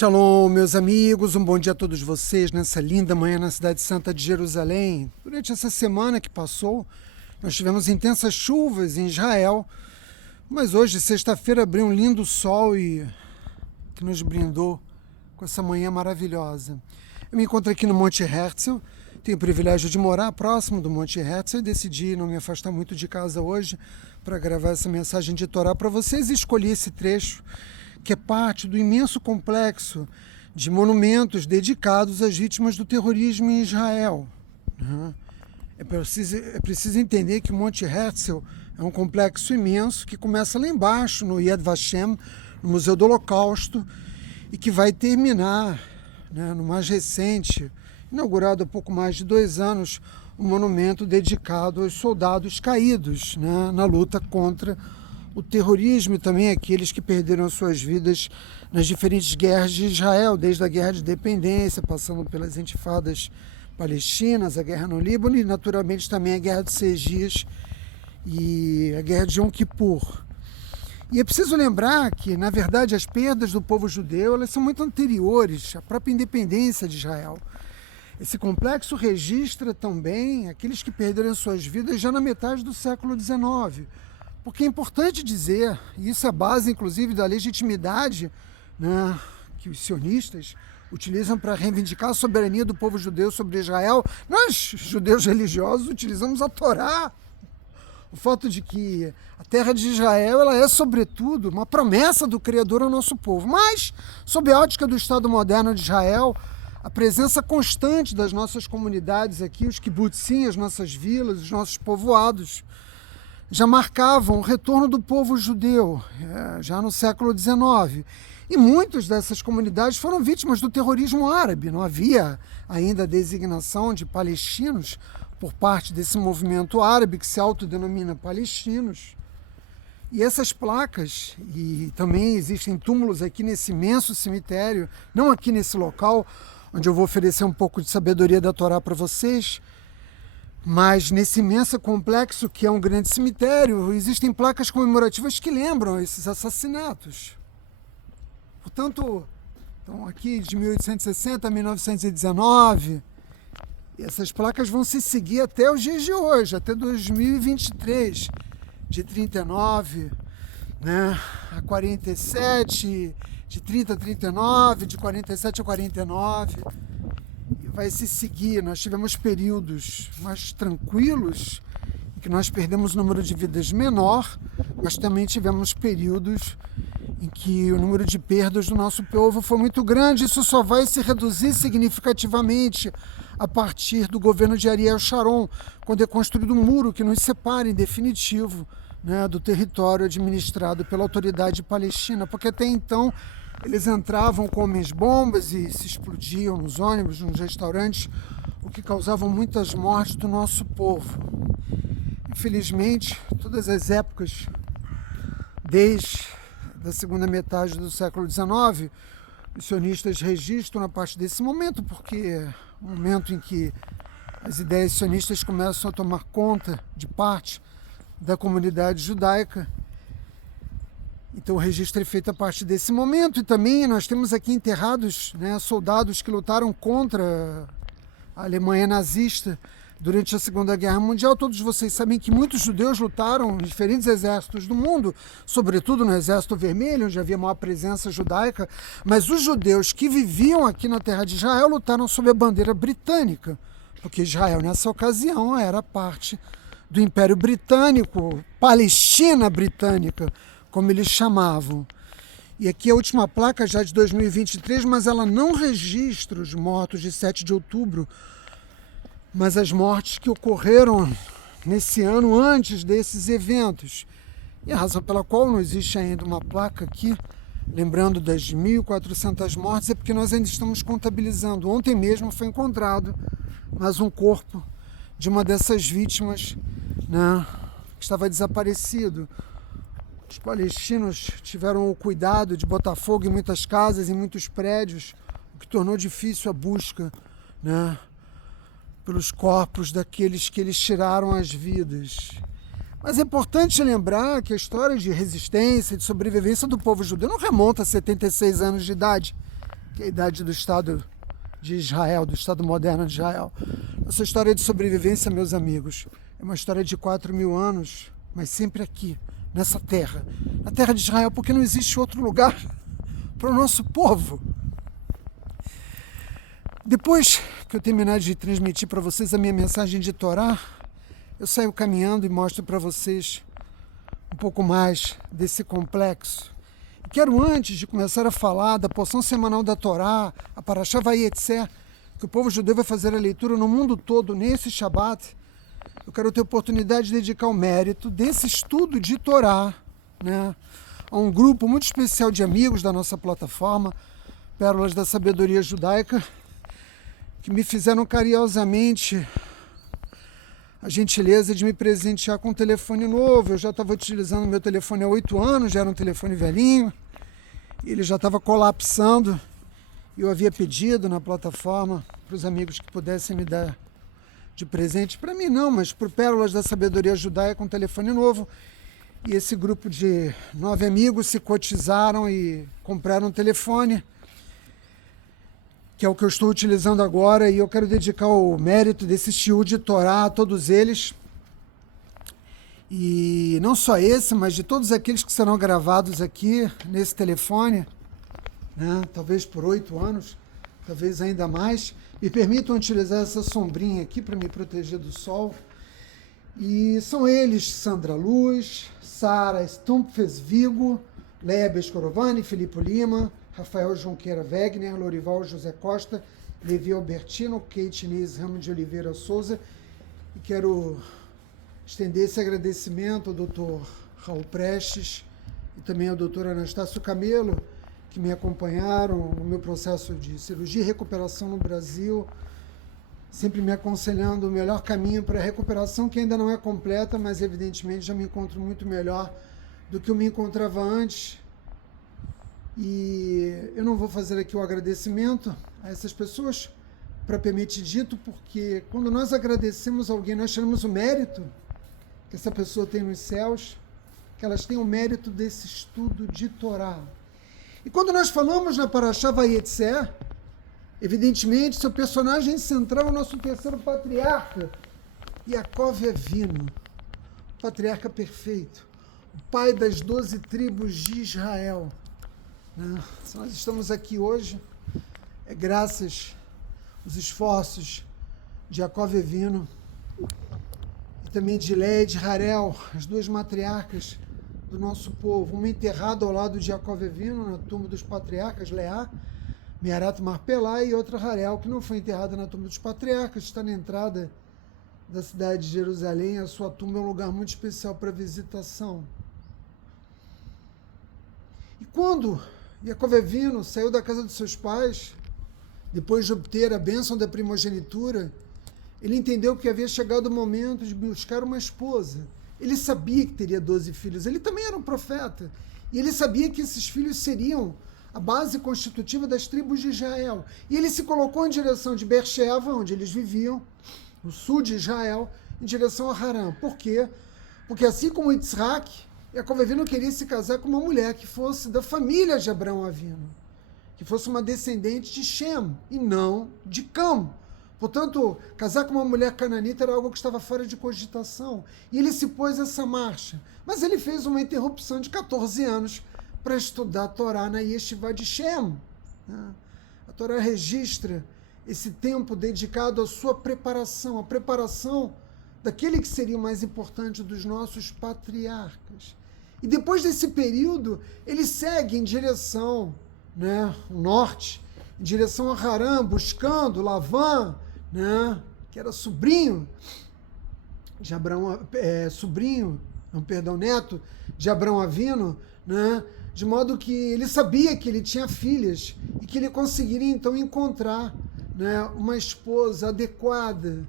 Shalom, meus amigos, um bom dia a todos vocês nessa linda manhã na cidade santa de Jerusalém. Durante essa semana que passou, nós tivemos intensas chuvas em Israel, mas hoje, sexta-feira, abriu um lindo sol que nos brindou com essa manhã maravilhosa. Eu me encontro aqui no Monte Herzl, tenho o privilégio de morar próximo do Monte Herzl e decidi não me afastar muito de casa hoje para gravar essa mensagem de Torá para vocês e escolhi esse trecho que é parte do imenso complexo de monumentos dedicados às vítimas do terrorismo em Israel. É preciso entender que o Monte Herzl é um complexo imenso que começa lá embaixo, no Yad Vashem, no Museu do Holocausto, e que vai terminar, no mais recente, inaugurado há pouco mais de 2 anos, um monumento dedicado aos soldados caídos na luta contra o terrorismo e também aqueles que perderam suas vidas nas diferentes guerras de Israel, desde a Guerra de Independência, passando pelas intifadas palestinas, a Guerra no Líbano e, naturalmente, também a Guerra de 6 Dias e a Guerra de Yom Kippur. E é preciso lembrar que, na verdade, as perdas do povo judeu elas são muito anteriores à própria independência de Israel. Esse complexo registra também aqueles que perderam suas vidas já na metade do século XIX, porque é importante dizer, e isso é a base, inclusive, da legitimidade que os sionistas utilizam para reivindicar a soberania do povo judeu sobre Israel. Nós, judeus religiosos, utilizamos a Torá. O fato de que a terra de Israel ela é, sobretudo, uma promessa do Criador ao nosso povo. Mas, sob a ótica do Estado moderno de Israel, a presença constante das nossas comunidades aqui, os kibbutzim, as nossas vilas, os nossos povoados, já marcavam o retorno do povo judeu, já no século XIX. E muitas dessas comunidades foram vítimas do terrorismo árabe. Não havia ainda a designação de palestinos por parte desse movimento árabe que se autodenomina palestinos. E essas placas, e também existem túmulos aqui nesse imenso cemitério, não aqui nesse local, onde eu vou oferecer um pouco de sabedoria da Torá para vocês, mas nesse imenso complexo que é um grande cemitério, existem placas comemorativas que lembram esses assassinatos. Portanto, estão aqui de 1860 a 1919, e essas placas vão se seguir até os dias de hoje, até 2023, de 39 a 47, de 30 a 39, de 47 a 49, e vai se seguir. Nós tivemos períodos mais tranquilos, em que nós perdemos o número de vidas menor, mas também tivemos períodos em que o número de perdas do nosso povo foi muito grande. Isso só vai se reduzir significativamente a partir do governo de Ariel Sharon, quando é construído um muro que nos separa em definitivo do território administrado pela autoridade palestina, porque até então eles entravam com homens-bombas e se explodiam nos ônibus, nos restaurantes, o que causava muitas mortes do nosso povo. Infelizmente, todas as épocas, desde a segunda metade do século XIX, os sionistas registram a partir desse momento, porque é um momento em que as ideias sionistas começam a tomar conta de parte da comunidade judaica. Então o registro é feito a partir desse momento, e também nós temos aqui enterrados soldados que lutaram contra a Alemanha nazista durante a Segunda Guerra Mundial. Todos vocês sabem que muitos judeus lutaram em diferentes exércitos do mundo, sobretudo no Exército Vermelho, onde havia maior presença judaica, mas os judeus que viviam aqui na terra de Israel lutaram sob a bandeira britânica, porque Israel nessa ocasião era parte do Império Britânico, Palestina Britânica, como eles chamavam. E aqui a última placa já de 2023, mas ela não registra os mortos de 7 de outubro, mas as mortes que ocorreram nesse ano antes desses eventos. E a razão pela qual não existe ainda uma placa aqui, lembrando das 1.400 mortes, é porque nós ainda estamos contabilizando. Ontem mesmo foi encontrado mais um corpo de uma dessas vítimas que estava desaparecido. Os palestinos tiveram o cuidado de botar fogo em muitas casas, em muitos prédios, o que tornou difícil a busca pelos corpos daqueles que eles tiraram as vidas. Mas é importante lembrar que a história de resistência, de sobrevivência do povo judeu não remonta a 76 anos de idade. que é a idade do Estado de Israel, do Estado moderno de Israel. Essa história de sobrevivência, meus amigos, é uma história de 4.000 anos, mas sempre aqui, nessa terra, na terra de Israel, porque não existe outro lugar para o nosso povo. Depois que eu terminar de transmitir para vocês a minha mensagem de Torá, eu saio caminhando e mostro para vocês um pouco mais desse complexo. Quero, antes de começar a falar da porção semanal da Torá, a Parashá Vayetze, que o povo judeu vai fazer a leitura no mundo todo nesse Shabat, eu quero ter a oportunidade de dedicar o mérito desse estudo de Torá, né, a um grupo muito especial de amigos da nossa plataforma, Pérolas da Sabedoria Judaica, que me fizeram carinhosamente a gentileza de me presentear com um telefone novo. Eu já estava utilizando meu telefone há 8 anos, já era um telefone velhinho, e ele já estava colapsando, e eu havia pedido na plataforma para os amigos que pudessem me dar de presente, para mim não, mas para o Pérolas da Sabedoria Judaica, um telefone novo, e esse grupo de 9 amigos se cotizaram e compraram um telefone, que é o que eu estou utilizando agora, e eu quero dedicar o mérito desse shiur de Torá a todos eles. E não só esse, mas de todos aqueles que serão gravados aqui nesse telefone, né, talvez por 8 anos, talvez ainda mais. Me permitam utilizar essa sombrinha aqui para me proteger do sol. E são eles: Sandra Luz, Sara Stumpfes Vigo, Leia Bescorovani, Filipe Lima, Rafael Junqueira Wegner, Lorival José Costa, Levi Albertino, Kate Inês Ramos de Oliveira Souza. E quero estender esse agradecimento ao Dr. Raul Prestes e também ao Dr. Anastácio Camelo, que me acompanharam no meu processo de cirurgia e recuperação no Brasil, sempre me aconselhando o melhor caminho para a recuperação, que ainda não é completa, mas evidentemente já me encontro muito melhor do que eu me encontrava antes. E eu não vou fazer aqui o agradecimento a essas pessoas, propriamente dito, porque quando nós agradecemos alguém, nós tiramos o mérito que essa pessoa tem nos céus, que elas têm o mérito desse estudo de Torá. E quando nós falamos na Parashá Vayetze, evidentemente, seu personagem central é o nosso terceiro patriarca, Yaakov Avinu, patriarca perfeito, o pai das 12 tribos de Israel. Se nós estamos aqui hoje, é graças aos esforços de Yaakov Avinu e também de Leia e de Harel, as 2 matriarcas do nosso povo, uma enterrada ao lado de Yaakov Avinu, na tumba dos patriarcas, Leá, Mearat Marpelá, e outra Harel, que não foi enterrada na tumba dos patriarcas, está na entrada da cidade de Jerusalém. A sua tumba é um lugar muito especial para visitação. E quando Yaakov Avinu saiu da casa de seus pais, depois de obter a bênção da primogenitura, ele entendeu que havia chegado o momento de buscar uma esposa. Ele sabia que teria 12 filhos, ele também era um profeta, e ele sabia que esses filhos seriam a base constitutiva das tribos de Israel. E ele se colocou em direção de Beersheba, onde eles viviam, no sul de Israel, em direção a Harã. Por quê? Porque assim como Yitzhak, Yaakov Avinu queria se casar com uma mulher que fosse da família de Abraão Avinu, que fosse uma descendente de Shem e não de Cam. Portanto, casar com uma mulher cananita era algo que estava fora de cogitação. E ele se pôs essa marcha. Mas ele fez uma interrupção de 14 anos para estudar a Torá na Yeshiva de Shem. A Torá registra esse tempo dedicado à sua preparação, a preparação daquele que seria o mais importante dos nossos patriarcas. E depois desse período, ele segue em direção, norte, em direção a Harã, buscando Lavã, que era sobrinho de Abraão, neto de Abraão Avinu, de modo que ele sabia que ele tinha filhas e que ele conseguiria então encontrar uma esposa adequada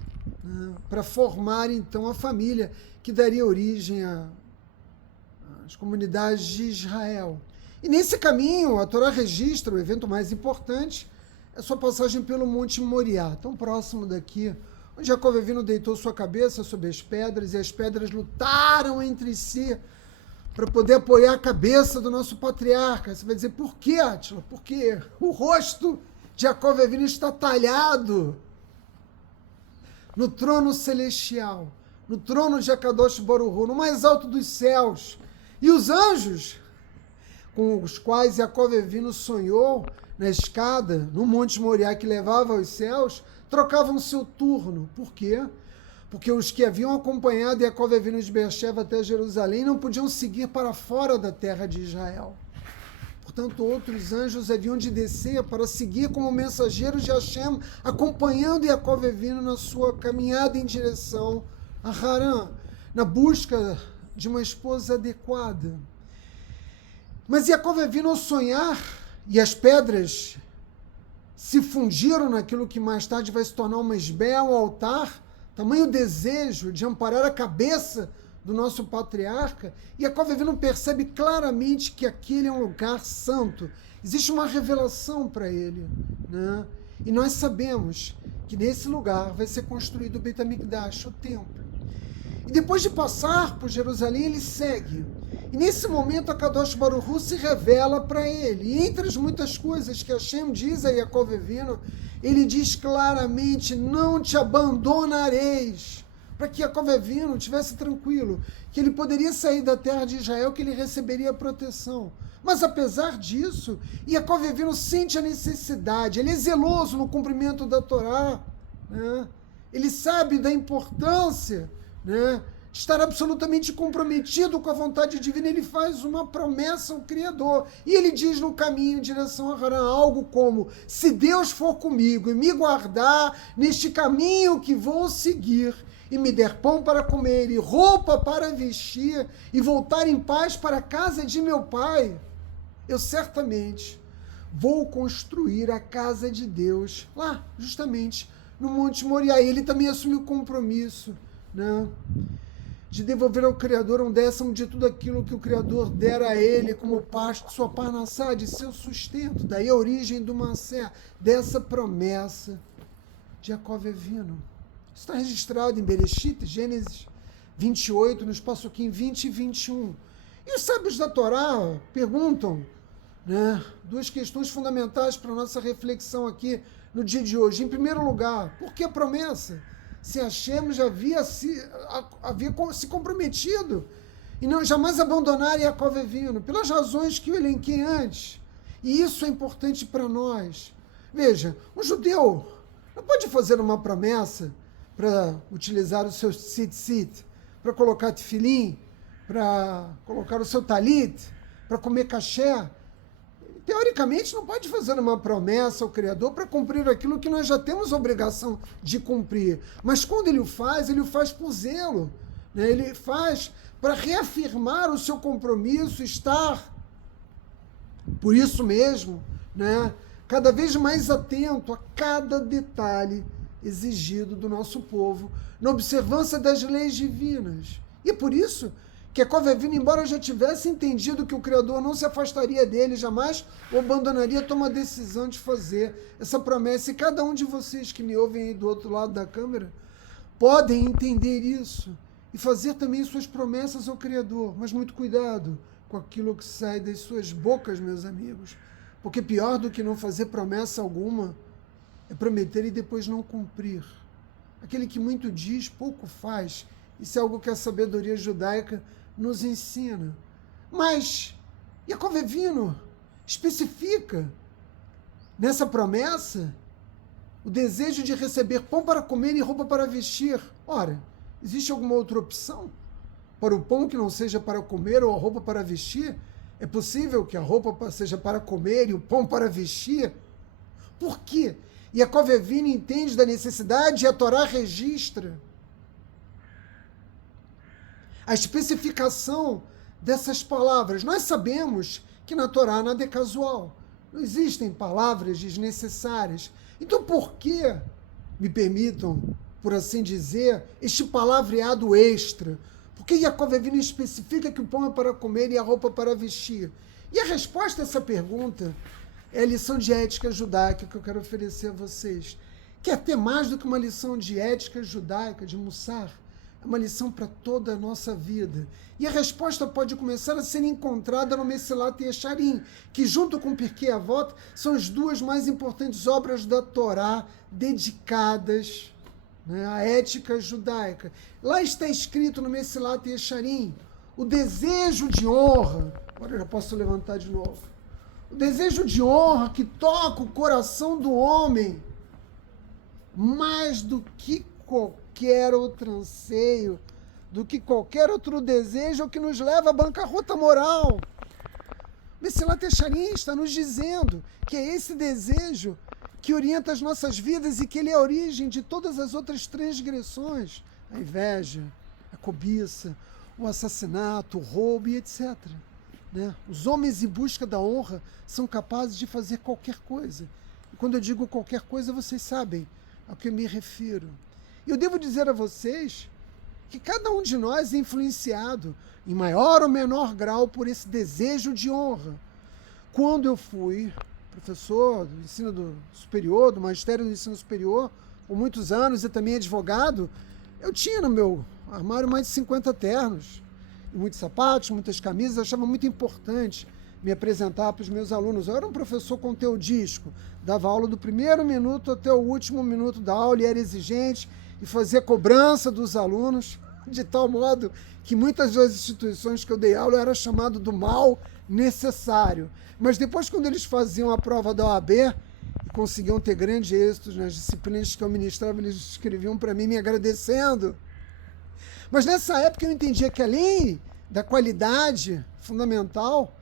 para formar então a família que daria origem às comunidades de Israel. E nesse caminho, a Torá registra o evento mais importante, a sua passagem pelo Monte Moriá, tão próximo daqui, onde Yaakov Avinu deitou sua cabeça sobre as pedras, e as pedras lutaram entre si para poder apoiar a cabeça do nosso patriarca. Você vai dizer, por quê, Átila? Porque o rosto de Jacó Evino está talhado no trono celestial, no trono de Akadosh Baruch Hu, no mais alto dos céus. E os anjos, com os quais Jacó Evino sonhou na escada, no Monte Moriá que levava aos céus, trocavam seu turno. Por quê? Porque os que haviam acompanhado Jacó Evino de Beersheba até Jerusalém não podiam seguir para fora da terra de Israel. Portanto, outros anjos haviam de descer para seguir como mensageiros de Hashem, acompanhando Jacó Evino na sua caminhada em direção a Harã, na busca de uma esposa adequada. Mas Jacó Evino, ao sonhar, e as pedras se fundiram naquilo que mais tarde vai se tornar uma esbé, um altar, tamanho desejo de amparar a cabeça do nosso patriarca, e Jacó Evino percebe claramente que aquele é um lugar santo. Existe uma revelação para ele, né? E nós sabemos que nesse lugar vai ser construído o Beit HaMikdash, o templo. E depois de passar por Jerusalém, ele segue. E nesse momento, a Kadosh Baruch Hu se revela para ele. E entre as muitas coisas que Hashem diz a Jacó Evino, ele diz claramente, não te abandonareis, para que Jacó Evino estivesse tranquilo, que ele poderia sair da terra de Israel, que ele receberia proteção. Mas apesar disso, Jacó Evino sente a necessidade, ele é zeloso no cumprimento da Torá, né? Ele sabe da importância, né, de estar absolutamente comprometido com a vontade divina. Ele faz uma promessa ao Criador, e ele diz no caminho em direção a Harã algo como, se Deus for comigo e me guardar neste caminho que vou seguir, e me der pão para comer e roupa para vestir, e voltar em paz para a casa de meu pai, eu certamente vou construir a casa de Deus lá, justamente no Monte Moriá. Ele também assumiu o compromisso, né, de devolver ao Criador 1/10 de tudo aquilo que o Criador dera a ele como parte de sua parnassá, de seu sustento. Daí a origem do Massé, dessa promessa de Jacó Evino. Está registrado em Bereshit, Gênesis 28, nos passuquim 20 e 21. E os sábios da Torá perguntam, né, duas questões fundamentais para a nossa reflexão aqui no dia de hoje. Em primeiro lugar, por que a promessa? Se Hashem já havia se comprometido e não jamais abandonar Jacó Evino, pelas razões que eu elenquei antes. E isso é importante para nós. Veja, um judeu não pode fazer uma promessa para utilizar o seu tzitzit, para colocar tefilim, para colocar o seu talit, para comer caché. Teoricamente, não pode fazer uma promessa ao Criador para cumprir aquilo que nós já temos a obrigação de cumprir. Mas quando ele o faz por zelo, né? Ele faz para reafirmar o seu compromisso, estar, por isso mesmo, né, cada vez mais atento a cada detalhe exigido do nosso povo, na observância das leis divinas. E é por isso que Jacó Evino, embora já tivesse entendido que o Criador não se afastaria dele, jamais o abandonaria, toma a decisão de fazer essa promessa. E cada um de vocês que me ouvem aí do outro lado da câmera podem entender isso e fazer também suas promessas ao Criador. Mas muito cuidado com aquilo que sai das suas bocas, meus amigos, porque pior do que não fazer promessa alguma é prometer e depois não cumprir. Aquele que muito diz, pouco faz. Isso é algo que a sabedoria judaica nos ensina. Mas Jacó Evino especifica nessa promessa o desejo de receber pão para comer e roupa para vestir. Ora, existe alguma outra opção para o pão que não seja para comer ou a roupa para vestir? É possível que a roupa seja para comer e o pão para vestir? Por quê? Jacó Evino entende da necessidade e a Torá registra a especificação dessas palavras. Nós sabemos que na Torá nada é casual. Não existem palavras desnecessárias. Então por que, me permitam, por assim dizer, este palavreado extra? Por que Jacó Evino especifica que o pão é para comer e a roupa para vestir? E a resposta a essa pergunta é a lição de ética judaica que eu quero oferecer a vocês. Que é até mais do que uma lição de ética judaica, de Mussar, é uma lição para toda a nossa vida. E a resposta pode começar a ser encontrada no Mesilat Yesharim, que junto com Pirkei Avot são as duas mais importantes obras da Torá dedicadas, né, à ética judaica. Lá está escrito no Mesilat Yesharim o desejo de honra. Agora eu já posso levantar de novo. O desejo de honra que toca o coração do homem mais do que qualquer outro anseio, do que qualquer outro desejo que nos leva à bancarrota moral. Mesilat Yesharim está nos dizendo que é esse desejo que orienta as nossas vidas e que ele é a origem de todas as outras transgressões, a inveja, a cobiça, o assassinato, o roubo e etc. Né? Os homens em busca da honra são capazes de fazer qualquer coisa. E quando eu digo qualquer coisa, vocês sabem ao que eu me refiro. E eu devo dizer a vocês que cada um de nós é influenciado, em maior ou menor grau, por esse desejo de honra. Quando eu fui professor do ensino superior, do magistério do ensino superior, por muitos anos, e também advogado, eu tinha no meu armário mais de 50 ternos, e muitos sapatos, muitas camisas. Eu achava muito importante me apresentar para os meus alunos. Eu era um professor conteudístico, dava aula do primeiro minuto até o último minuto da aula, e era exigente, e fazia cobrança dos alunos, de tal modo que muitas das instituições que eu dei aula eu era chamado do mal necessário. Mas depois, quando eles faziam a prova da OAB e conseguiam ter grandes êxitos nas disciplinas que eu ministrava, eles escreviam para mim me agradecendo. Mas nessa época eu entendia que, além da qualidade fundamental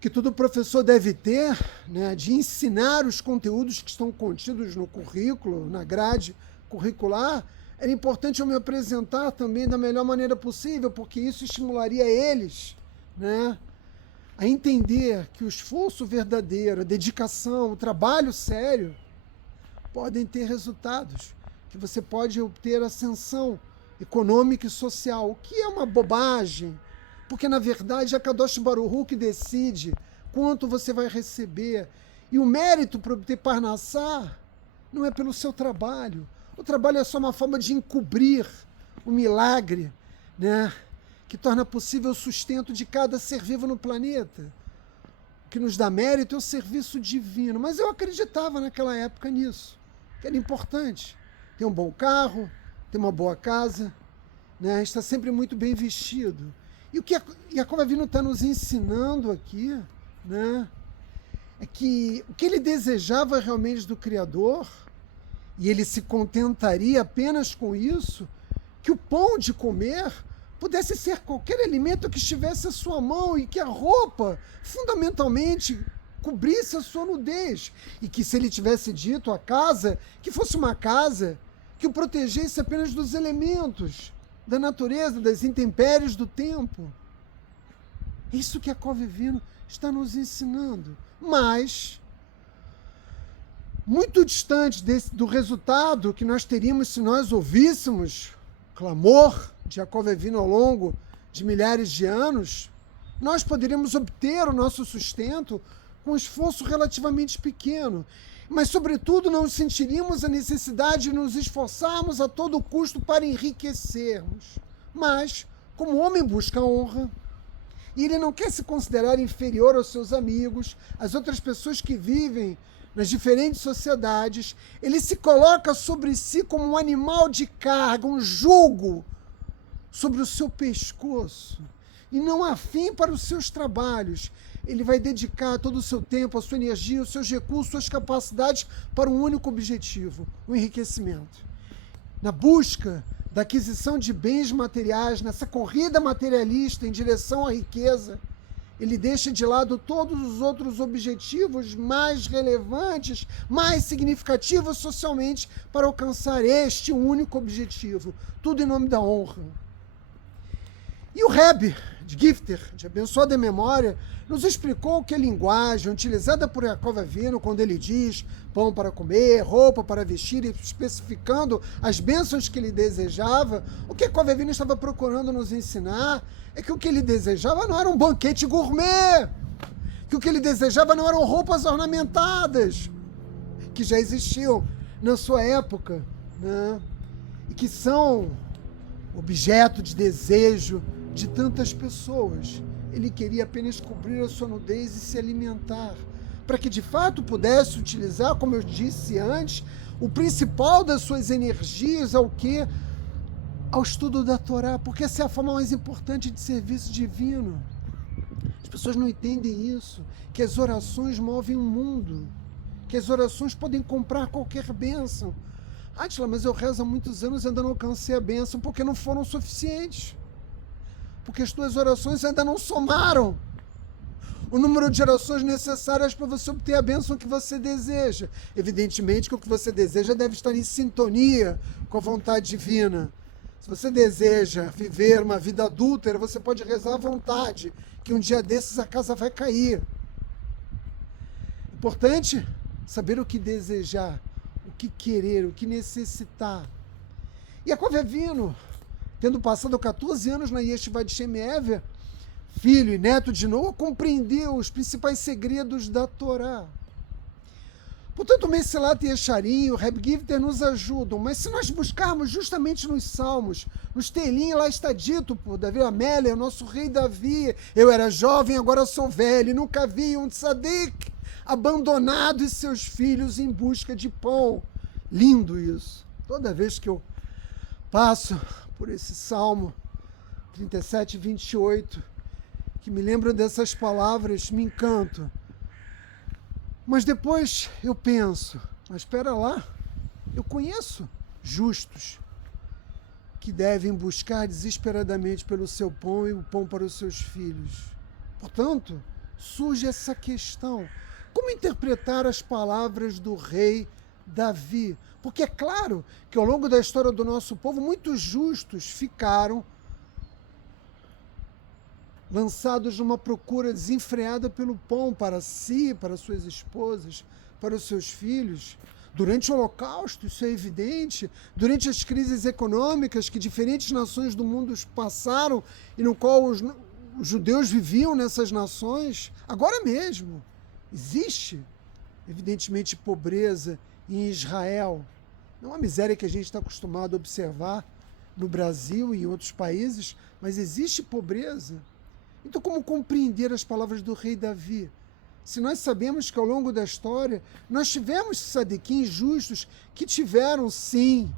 que todo professor deve ter, né, de ensinar os conteúdos que estão contidos no currículo, na grade curricular, era importante eu me apresentar também da melhor maneira possível, porque isso estimularia eles, né, a entender que o esforço verdadeiro, a dedicação, o trabalho sério podem ter resultados, que você pode obter ascensão econômica e social, o que é uma bobagem, porque na verdade é Kadosh Baruch Hu que decide quanto você vai receber, e o mérito para obter Parnassá não é pelo seu trabalho. O trabalho é só uma forma de encobrir o milagre, né, que torna possível o sustento de cada ser vivo no planeta. O que nos dá mérito é o serviço divino. Mas eu acreditava naquela época nisso, que era importante ter um bom carro, ter uma boa casa, né, estar sempre muito bem vestido. E o que Yaakov Avinu está nos ensinando aqui, né, é que o que ele desejava realmente do Criador, e ele se contentaria apenas com isso, que o pão de comer pudesse ser qualquer alimento que estivesse à sua mão, e que a roupa, fundamentalmente, cobrisse a sua nudez. E que, se ele tivesse dito a casa, que fosse uma casa que o protegesse apenas dos elementos, da natureza, das intempéries do tempo. Isso que Yaakov Avinu está nos ensinando. Mas muito distante do resultado que nós teríamos se nós ouvíssemos o clamor de Yaakov Avinu ao longo de milhares de anos, nós poderíamos obter o nosso sustento com um esforço relativamente pequeno. Mas, sobretudo, não sentiríamos a necessidade de nos esforçarmos a todo custo para enriquecermos. Mas, como o homem busca a honra, e ele não quer se considerar inferior aos seus amigos, às outras pessoas que vivem nas diferentes sociedades, ele se coloca sobre si como um animal de carga, um jugo sobre o seu pescoço. E não há fim para os seus trabalhos. Ele vai dedicar todo o seu tempo, a sua energia, os seus recursos, suas capacidades para um único objetivo, o enriquecimento. Na busca da aquisição de bens materiais, nessa corrida materialista em direção à riqueza, ele deixa de lado todos os outros objetivos mais relevantes, mais significativos socialmente, para alcançar este único objetivo. Tudo em nome da honra. E o Rebbe de Gifter, de abençoada memória, nos explicou que a linguagem utilizada por Yaakov Avinu quando ele diz pão para comer, roupa para vestir, especificando as bênçãos que ele desejava, o que Yaakov Avinu estava procurando nos ensinar é que o que ele desejava não era um banquete gourmet, que o que ele desejava não eram roupas ornamentadas, que já existiam na sua época, né? E que são objeto de desejo de tantas pessoas. Ele queria apenas cobrir a sua nudez e se alimentar, para que de fato pudesse utilizar, como eu disse antes, o principal das suas energias ao quê? Ao estudo da Torá, porque essa é a forma mais importante de serviço divino. As pessoas não entendem isso, que as orações movem o mundo, que as orações podem comprar qualquer bênção. Átila, mas eu rezo há muitos anos e ainda não alcancei a bênção, porque não foram suficientes. Porque as tuas orações ainda não somaram o número de orações necessárias para você obter a bênção que você deseja. Evidentemente que o que você deseja deve estar em sintonia com a vontade divina. Se você deseja viver uma vida adúltera, você pode rezar à vontade, que um dia desses a casa vai cair. Importante saber o que desejar, o que querer, o que necessitar. Yaakov Avinu, tendo passado 14 anos na Yeshiva de Shem Ever, filho e neto de Noa, compreendeu os principais segredos da Torá. Portanto, o Mesilat Yesharim e o Reb Gifter nos ajudam, mas se nós buscarmos justamente nos Salmos, nos Teilim, lá está dito por Davi Amélia, o nosso rei Davi, eu era jovem, agora sou velho, e nunca vi um tzadik abandonado e seus filhos em busca de pão. Lindo isso. Toda vez que eu passo por esse Salmo 37, 28, que me lembro dessas palavras, me encanto. Mas depois eu penso, mas espera lá, eu conheço justos que devem buscar desesperadamente pelo seu pão e o pão para os seus filhos. Portanto, surge essa questão, como interpretar as palavras do rei Davi? Porque é claro que ao longo da história do nosso povo, muitos justos ficaram lançados numa procura desenfreada pelo pão para si, para suas esposas, para os seus filhos. Durante o Holocausto, isso é evidente, durante as crises econômicas que diferentes nações do mundo passaram e no qual os judeus viviam nessas nações, agora mesmo existe, evidentemente, pobreza em Israel. Não é uma miséria que a gente está acostumado a observar no Brasil e em outros países, mas existe pobreza. Então, como compreender as palavras do rei Davi? Se nós sabemos que ao longo da história nós tivemos sadiquins justos que tiveram, sim,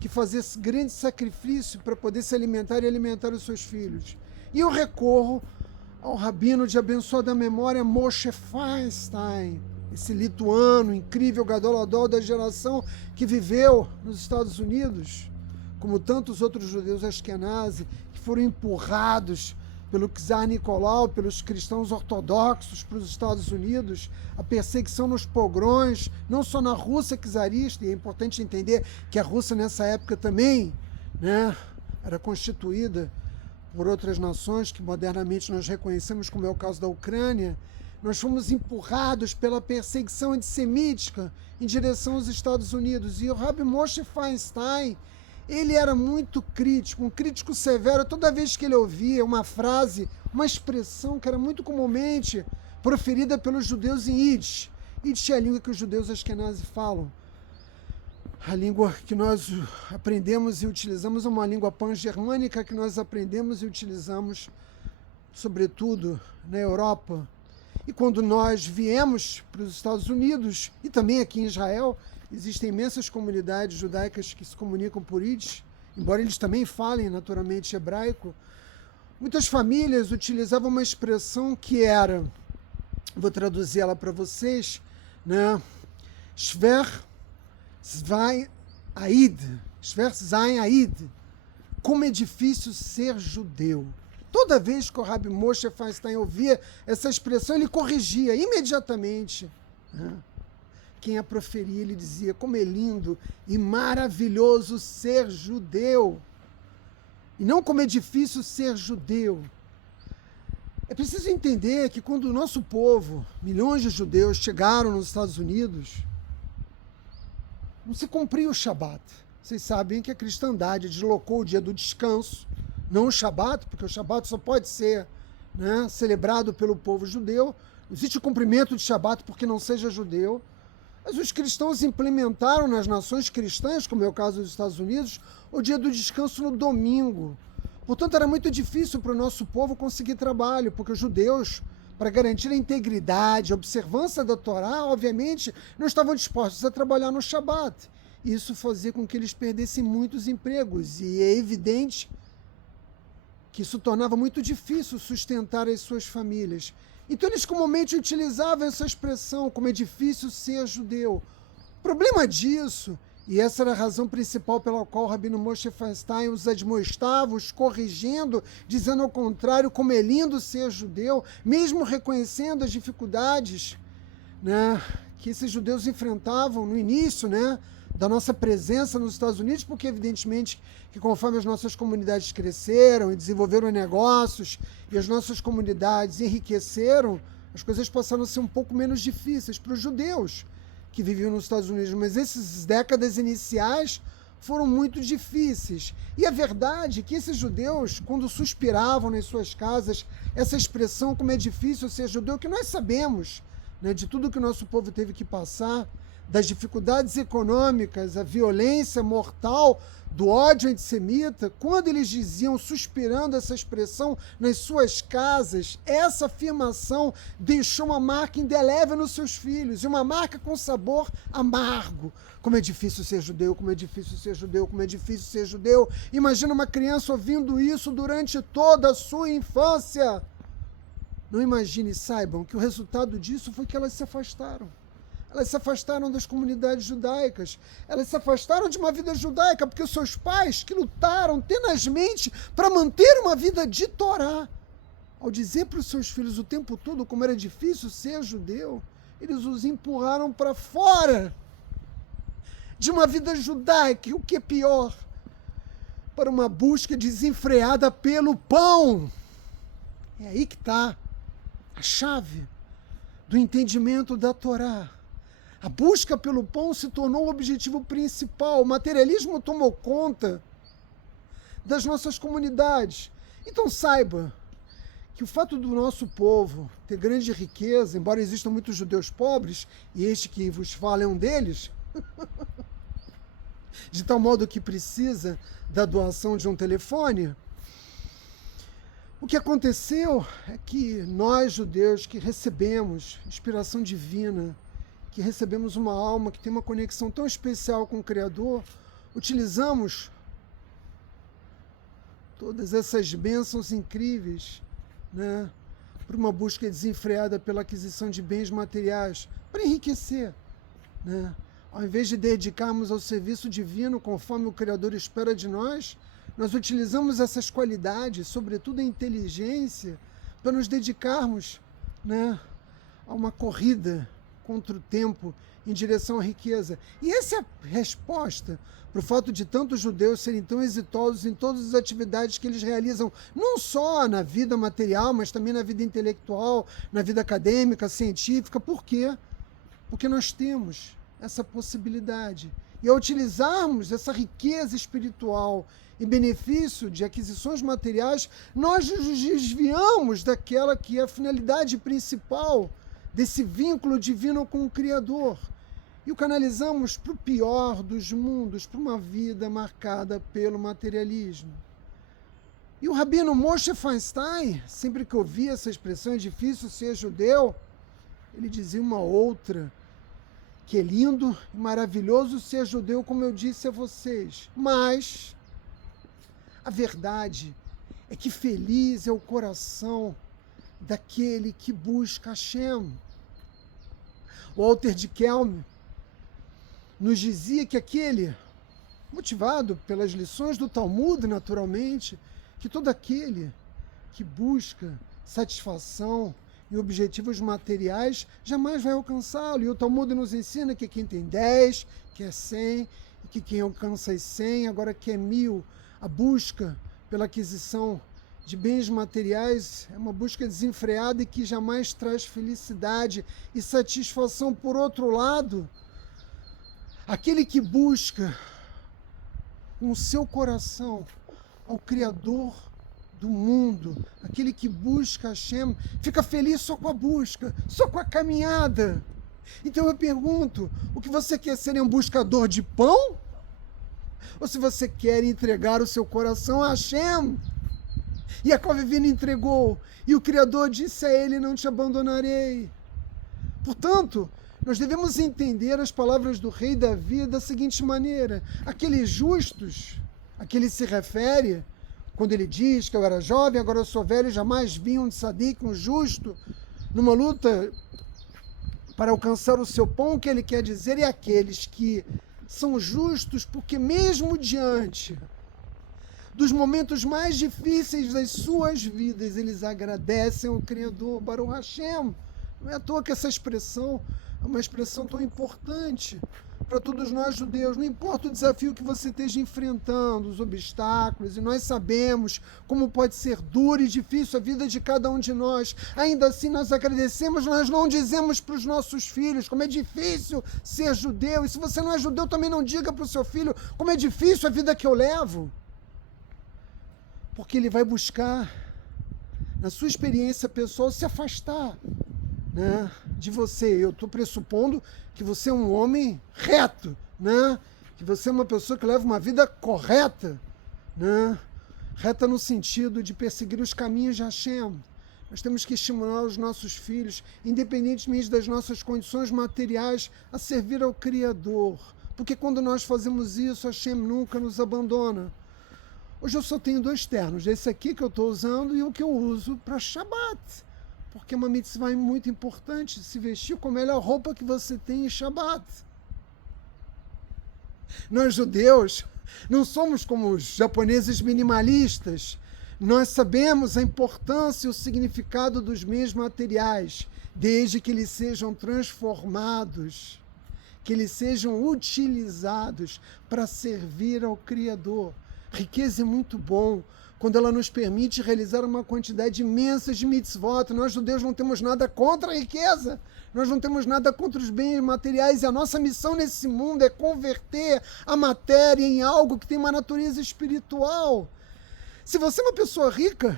que fazer esse grande sacrifício para poder se alimentar e alimentar os seus filhos. E eu recorro ao rabino de abençoada memória Moshe Feinstein, esse lituano incrível gadolador da geração que viveu nos Estados Unidos, como tantos outros judeus askenazi que foram empurrados pelo czar Nicolau, pelos cristãos ortodoxos para os Estados Unidos, a perseguição nos pogrões, não só na Rússia czarista, e é importante entender que a Rússia nessa época também era constituída por outras nações que modernamente nós reconhecemos, como é o caso da Ucrânia. Nós fomos empurrados pela perseguição antissemítica em direção aos Estados Unidos. E o Rabbi Moshe Feinstein, ele era muito crítico, um crítico severo. Toda vez que ele ouvia uma frase, uma expressão que era muito comumente proferida pelos judeus em Yiddish. Yiddish é a língua que os judeus askenazi falam. A língua que nós aprendemos e utilizamos é uma língua pan-germânica que nós aprendemos e utilizamos, sobretudo, na Europa. E quando nós viemos para os Estados Unidos, e também aqui em Israel, existem imensas comunidades judaicas que se comunicam por Yiddish, embora eles também falem naturalmente hebraico. Muitas famílias utilizavam uma expressão que era, vou traduzir ela para vocês, Shver Zain Aid, Shver Zain Aid, como é difícil ser judeu. Toda vez que o Rabbi Moshe Feinstein ouvia essa expressão, ele corrigia imediatamente. Quem a proferia, ele dizia, como é lindo e maravilhoso ser judeu. E não como é difícil ser judeu. É preciso entender que quando o nosso povo, milhões de judeus, chegaram nos Estados Unidos, não se cumpria o Shabat. Vocês sabem que a cristandade deslocou o dia do descanso, não o Shabat, porque o Shabat só pode ser celebrado pelo povo judeu. Não existe o cumprimento de Shabat porque não seja judeu. Mas os cristãos implementaram nas nações cristãs, como é o caso dos Estados Unidos, o dia do descanso no domingo. Portanto, era muito difícil para o nosso povo conseguir trabalho, porque os judeus, para garantir a integridade, a observância da Torá, obviamente, não estavam dispostos a trabalhar no Shabat. Isso fazia com que eles perdessem muitos empregos, e é evidente que isso tornava muito difícil sustentar as suas famílias. Então eles comumente utilizavam essa expressão, como é difícil ser judeu. O problema disso, e essa era a razão principal pela qual o Rabino Moshe Feinstein os admoestava, os corrigindo, dizendo ao contrário, como é lindo ser judeu, mesmo reconhecendo as dificuldades, né, que esses judeus enfrentavam no início, né, da nossa presença nos Estados Unidos, porque evidentemente que conforme as nossas comunidades cresceram e desenvolveram negócios e as nossas comunidades enriqueceram, as coisas passaram a ser um pouco menos difíceis para os judeus que viviam nos Estados Unidos, mas essas décadas iniciais foram muito difíceis. E a verdade é que esses judeus, quando suspiravam nas suas casas, essa expressão como é difícil ser judeu, que nós sabemos, né, de tudo que o nosso povo teve que passar, das dificuldades econômicas, a violência mortal, do ódio antissemita, quando eles diziam, suspirando essa expressão nas suas casas, essa afirmação deixou uma marca indelével nos seus filhos, e uma marca com sabor amargo. Como é difícil ser judeu, como é difícil ser judeu, como é difícil ser judeu. Imagina uma criança ouvindo isso durante toda a sua infância. Não imagine, saibam que o resultado disso foi que elas se afastaram. Elas se afastaram das comunidades judaicas. Elas se afastaram de uma vida judaica, porque os seus pais, que lutaram tenazmente para manter uma vida de Torá, ao dizer para os seus filhos o tempo todo como era difícil ser judeu, eles os empurraram para fora de uma vida judaica, e o que é pior, para uma busca desenfreada pelo pão. É aí que está a chave do entendimento da Torá. A busca pelo pão se tornou o objetivo principal. O materialismo tomou conta das nossas comunidades. Então saiba que o fato do nosso povo ter grande riqueza, embora existam muitos judeus pobres, e este que vos fala é um deles, de tal modo que precisa da doação de um telefone, o que aconteceu é que nós, judeus, que recebemos inspiração divina, que recebemos uma alma que tem uma conexão tão especial com o Criador, utilizamos todas essas bênçãos incríveis, né, para uma busca desenfreada pela aquisição de bens materiais, para enriquecer, né? Ao invés de dedicarmos ao serviço divino conforme o Criador espera de nós, nós utilizamos essas qualidades, sobretudo a inteligência, para nos dedicarmos, né, a uma corrida contra o tempo em direção à riqueza. E essa é a resposta para o fato de tantos judeus serem tão exitosos em todas as atividades que eles realizam, não só na vida material, mas também na vida intelectual, na vida acadêmica, científica. Por quê? Porque nós temos essa possibilidade. E ao utilizarmos essa riqueza espiritual em benefício de aquisições materiais, nós nos desviamos daquela que é a finalidade principal desse vínculo divino com o Criador, e o canalizamos para o pior dos mundos, para uma vida marcada pelo materialismo. E o Rabino Moshe Feinstein, sempre que ouvia essa expressão, é difícil ser judeu, ele dizia uma outra, que é lindo e maravilhoso ser judeu, como eu disse a vocês, mas a verdade é que feliz é o coração daquele que busca Hashem. Walter de Kelm nos dizia que aquele, motivado pelas lições do Talmud, naturalmente, que todo aquele que busca satisfação e objetivos materiais jamais vai alcançá-lo. E o Talmud nos ensina que quem tem 10, quer 100, e que quem alcança as 100, agora quer 1000. A busca pela aquisição de bens materiais é uma busca desenfreada e que jamais traz felicidade e satisfação. Por outro lado, aquele que busca com o seu coração ao Criador do mundo, aquele que busca Hashem, fica feliz só com a busca, só com a caminhada. Então eu pergunto, o que você quer ser um buscador de pão? Ou se você quer entregar o seu coração a Hashem? Yaakov Avinu entregou, e o Criador disse a ele, não te abandonarei. Portanto, nós devemos entender as palavras do rei Davi da seguinte maneira: aqueles justos a que ele se refere, quando ele diz que eu era jovem, agora eu sou velho, jamais vi um tzadik, um justo, numa luta para alcançar o seu pão, o que ele quer dizer é aqueles que são justos porque mesmo diante dos momentos mais difíceis das suas vidas, eles agradecem ao Criador, Baruch Hashem. Não é à toa que essa expressão é uma expressão tão importante para todos nós judeus. Não importa o desafio que você esteja enfrentando, os obstáculos, e nós sabemos como pode ser dura e difícil a vida de cada um de nós. Ainda assim nós agradecemos, nós não dizemos para os nossos filhos como é difícil ser judeu. E se você não é judeu, também não diga para o seu filho como é difícil a vida que eu levo. Porque ele vai buscar, na sua experiência pessoal, se afastar, né, de você. Eu estou pressupondo que você é um homem reto, né, que você é uma pessoa que leva uma vida correta, né, reta no sentido de perseguir os caminhos de Hashem. Nós temos que estimular os nossos filhos, independentemente das nossas condições materiais, a servir ao Criador. Porque quando nós fazemos isso, Hashem nunca nos abandona. Hoje eu só tenho 2 ternos, esse aqui que eu estou usando e o que eu uso para Shabbat. Porque é uma mitzvah muito importante, se vestir com a melhor roupa que você tem em Shabbat. Nós judeus não somos como os japoneses minimalistas. Nós sabemos a importância e o significado dos bens materiais, desde que eles sejam transformados, que eles sejam utilizados para servir ao Criador. Riqueza é muito bom quando ela nos permite realizar uma quantidade imensa de mitzvot. Nós judeus não temos nada contra a riqueza, nós não temos nada contra os bens materiais, e a nossa missão nesse mundo é converter a matéria em algo que tem uma natureza espiritual. Se você é uma pessoa rica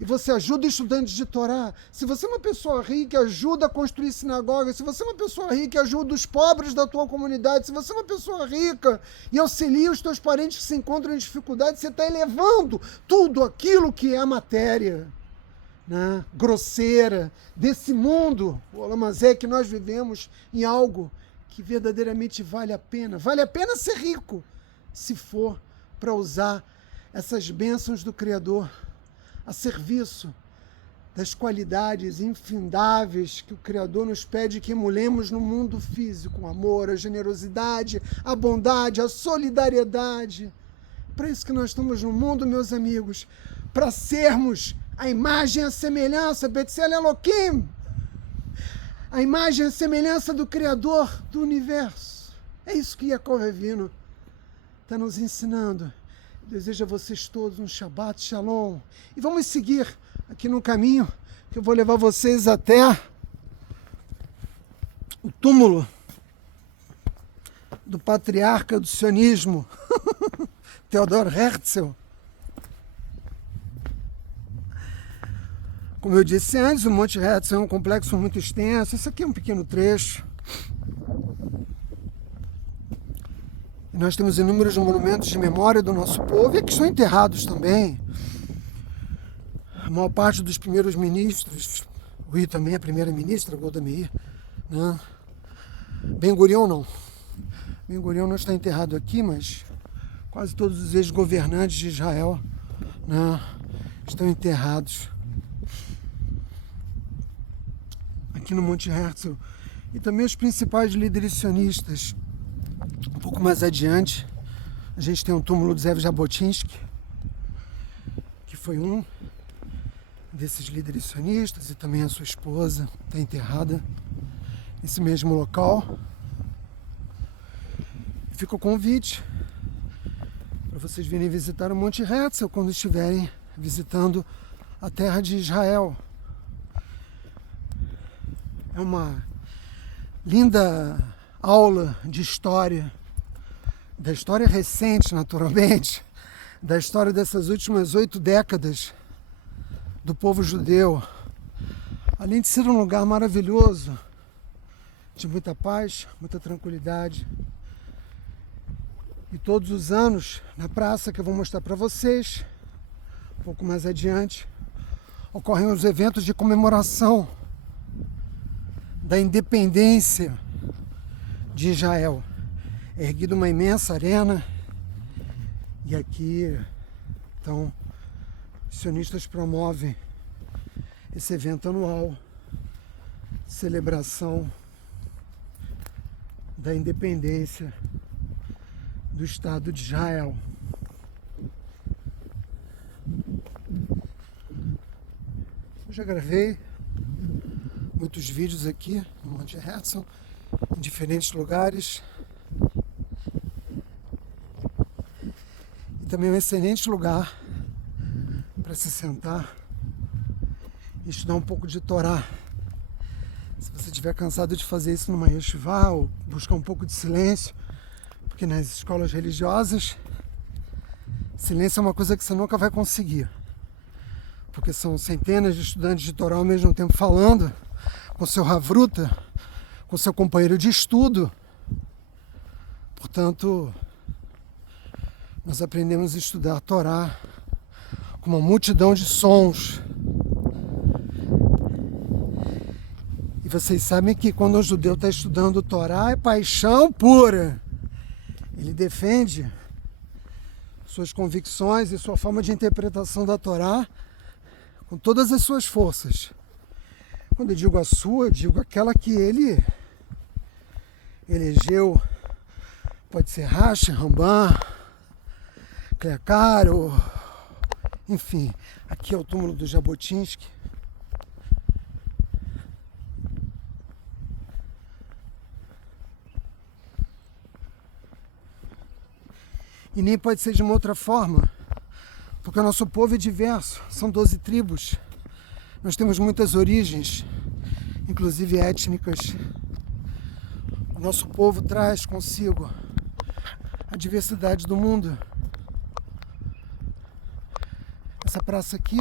e você ajuda estudantes de Torá, se você é uma pessoa rica e ajuda a construir sinagogas, se você é uma pessoa rica e ajuda os pobres da tua comunidade, se você é uma pessoa rica e auxilia os teus parentes que se encontram em dificuldade, você está elevando tudo aquilo que é a matéria, né, grosseira desse mundo, o Olamazé, que nós vivemos, em algo que verdadeiramente vale a pena. Vale a pena ser rico, se for para usar essas bênçãos do Criador a serviço das qualidades infindáveis que o Criador nos pede que emulemos no mundo físico: o amor, a generosidade, a bondade, a solidariedade. Para isso que nós estamos no mundo, meus amigos, para sermos a imagem e a semelhança, Betzel Elohim, a imagem e a semelhança do Criador do universo. É isso que Yaakov Avinu está nos ensinando. Desejo a vocês todos um Shabbat Shalom. E vamos seguir aqui no caminho, que eu vou levar vocês até o túmulo do patriarca do sionismo, Theodor Herzl. Como eu disse antes, o Monte Herzl é um complexo muito extenso. Esse aqui é um pequeno trecho. Nós temos inúmeros monumentos de memória do nosso povo, e aqui são enterrados também a maior parte dos primeiros ministros, o também a primeira-ministra, Golda Meir, né? Ben-Gurion não. Ben-Gurion não está enterrado aqui, mas quase todos os ex-governantes de Israel, né, estão enterrados aqui no Monte Herzl. E também os principais líderes sionistas. Um pouco mais adiante, a gente tem o túmulo de Zev Jabotinsky, que foi um desses líderes sionistas, e também a sua esposa está enterrada nesse mesmo local. Fica o convite para vocês virem visitar o Monte Herzl quando estiverem visitando a terra de Israel. É uma linda aula de história, da história recente, naturalmente, da história dessas últimas 8 décadas do povo judeu. Além de ser um lugar maravilhoso, de muita paz, muita tranquilidade. E todos os anos, na praça que eu vou mostrar para vocês, um pouco mais adiante, ocorrem os eventos de comemoração da independência de Israel. É erguida uma imensa arena e aqui, então, os sionistas promovem esse evento anual, celebração da independência do Estado de Israel. Eu já gravei muitos vídeos aqui no Monte Herzl, em diferentes lugares. E também é um excelente lugar para se sentar e estudar um pouco de Torá. Se você estiver cansado de fazer isso numa yeshivá ou buscar um pouco de silêncio, porque nas escolas religiosas, silêncio é uma coisa que você nunca vai conseguir. Porque são centenas de estudantes de Torá ao mesmo tempo falando com seu Havruta, com seu companheiro de estudo. Portanto, nós aprendemos a estudar a Torá com uma multidão de sons. E vocês sabem que quando um judeu está estudando Torá é paixão pura. Ele defende suas convicções e sua forma de interpretação da Torá com todas as suas forças. Quando eu digo a sua, eu digo aquela que ele elegeu. Pode ser Rashi, Rambam, Cleacaro, enfim. Aqui é o túmulo do Jabotinsky. E nem pode ser de uma outra forma, porque o nosso povo é diverso, são 12 tribos. Nós temos muitas origens, inclusive étnicas. O nosso povo traz consigo a diversidade do mundo. Essa praça aqui,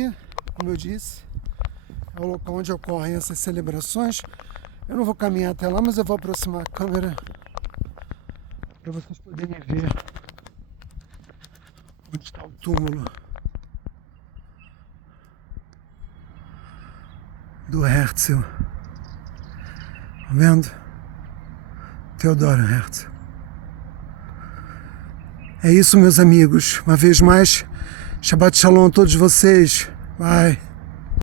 como eu disse, é o local onde ocorrem essas celebrações. Eu não vou caminhar até lá, mas eu vou aproximar a câmera para vocês poderem ver onde está o túmulo do Herzl. Tá vendo? Theodor Herzl. É isso, meus amigos. Uma vez mais, Shabbat Shalom a todos vocês. Bye.